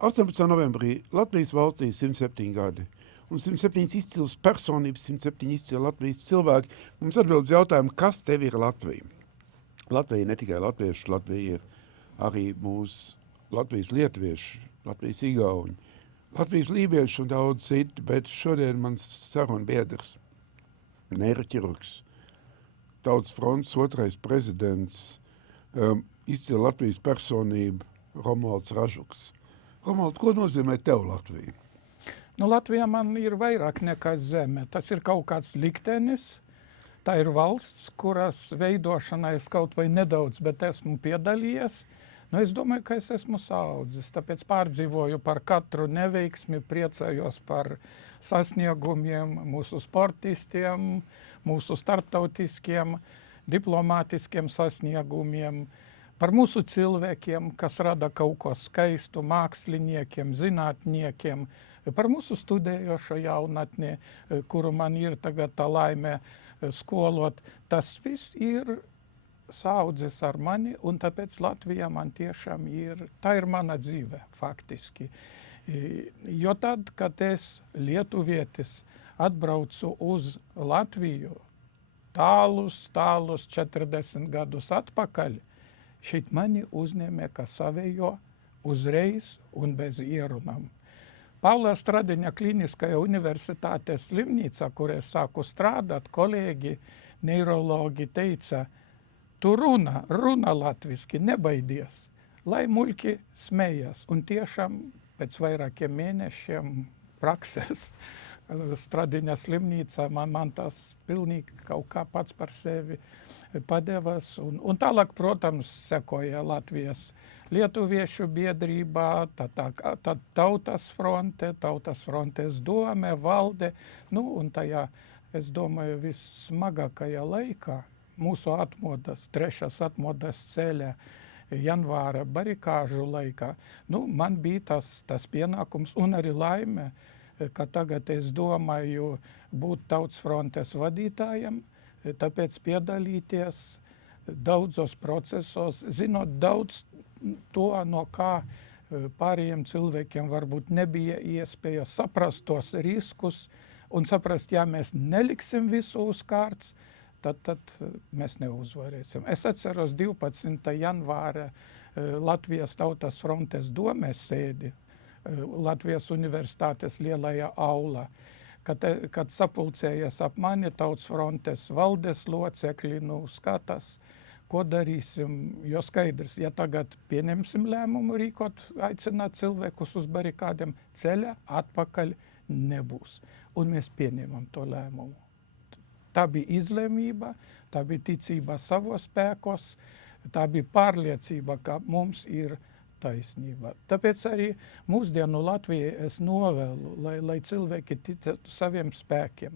18. novembrī Latvijas valstī 107 gadi. Un 107 izcils personības, 107 izcili Latvijas cilvēki. Mums atbild uz jautājumu, kas tev ir Latvija? Latvija ne tikai latvieši, Latvija ir arī mūsu Latvijas lietuvieši, Latvijas igauņi, Latvijas lībieši un daudz citi, bet šodien mans saruna biedrs, neiroķirurgs, Tautas fronts otrais prezidents, izcila Latvijas personība Romualds Ražuks. Romuald, ko nozīmē tev Latvija? Nu, Latvijā man ir vairāk nekā zeme. Tas ir kaut kāds liktenis. Tā ir valsts, kuras veidošanā es kaut vai nedaudz, bet esmu piedalījies. Nu, es domāju, ka es esmu saudzis, tāpēc pārdzīvoju par katru neveiksmi, priecājos par sasniegumiem, mūsu sportistiem, mūsu starptautiskiem, diplomātiskiem sasniegumiem, par mūsu cilvēkiem, kas rada kaut ko skaistu, māksliniekiem, zinātniekiem, par mūsu studējošo jaunatni, kuru man ir tagad tā laime skolot. Tas viss ir saudzes ar mani, un tāpēc Latvijā man tiešām ir, tā ir mana dzīve faktiski. Jo tad, kad es lietuvietis atbraucu uz Latviju tālus 40 gadus atpakaļ, šeit mani uzņēmē kā savējo uzreiz un bez ierunām. Paula Stradiņa Kliniskajā universitātes slimnīcā, kur es sāku strādāt, kolēģi, neirologi teica, tu runā latviski, nebaidies, lai muļki smējas. Un tiešām pēc vairākiem mēnešiem prakses Stradiņa slimnīcā man tas pilnīgi kaut kā pats par sevi padevas. Un tālāk, protams, sekoja Latvijas lietuviešu biedrībā, tad Tautas frontes dome, valde. Nu, un tajā, es domāju, vissmagākajā laikā mūsu atmodas, trešās atmodas ceļa janvāra barikāžu laikā, nu, man bija tas pienākums un arī laime, ka tagad es domāju būt Tautas frontes vadītājam, tāpēc piedalīties daudzos procesos, zinot daudz to, no kā pārējiem cilvēkiem varbūt nebija iespēja saprast tos riskus un saprast, ja mēs neliksim visu uz kārts, tad mēs neuzvarēsim. Es atceros 12. janvāra Latvijas Tautas frontes domēs sēdi Latvijas universitātes lielajā aulā, kad sapulcējas ap mani Tautas frontes valdes locekļi, nu skatās, ko darīsim, jo skaidrs, ja tagad pieņemsim lēmumu rīkot, aicināt cilvēkus uz barikādiem, ceļa atpakaļ nebūs. Un mēs pieņemam to lēmumu. Tā bija izlēmība, tā bija ticība savos spēkos, tā bija pārliecība, ka mums ir taisnība. Tāpēc arī mūsdienu Latvijai es novēlu, lai cilvēki ticētu saviem spēkiem.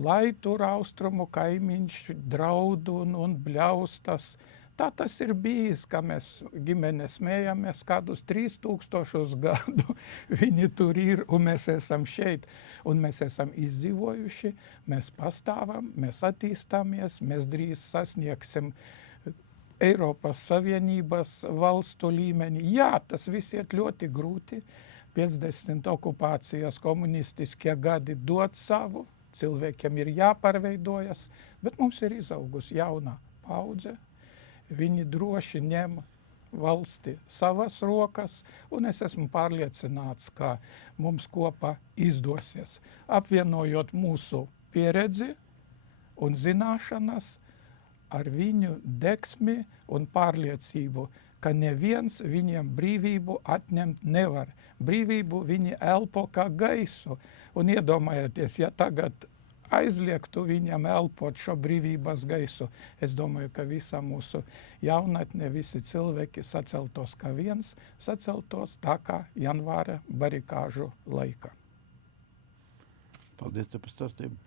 Lai tur austrumu kaimiņš draud un bļaustas. Tā tas ir bijis, ka mēs ģimene smējamies kādus 3000 gadu. Viņi tur ir un mēs esam šeit. Un mēs esam izdzīvojuši, mēs pastāvam, mēs attīstāmies, mēs drīz sasniegsim Eiropas Savienības valstu līmeni. Jā, tas viss iet ļoti grūti. 50 okupācijas komunistiskie gadi dod savu, cilvēkiem ir jāpārveidojas, bet mums ir izaugusi jauna paudze. Viņi droši ņem valsti savas rokas, un es esmu pārliecināts, ka mums kopā izdosies, apvienojot mūsu pieredzi un zināšanas, ar viņu degsmi un pārliecību, ka neviens viņiem brīvību atņemt nevar. Brīvību viņi elpo kā gaisu. Un iedomājieties, ja tagad aizliegtu viņam elpot šo brīvības gaisu, es domāju, ka visa mūsu jaunatne, visi cilvēki saceltos kā viens, saceltos tā kā janvāra barikāžu laikā. Paldies tev par stāstību.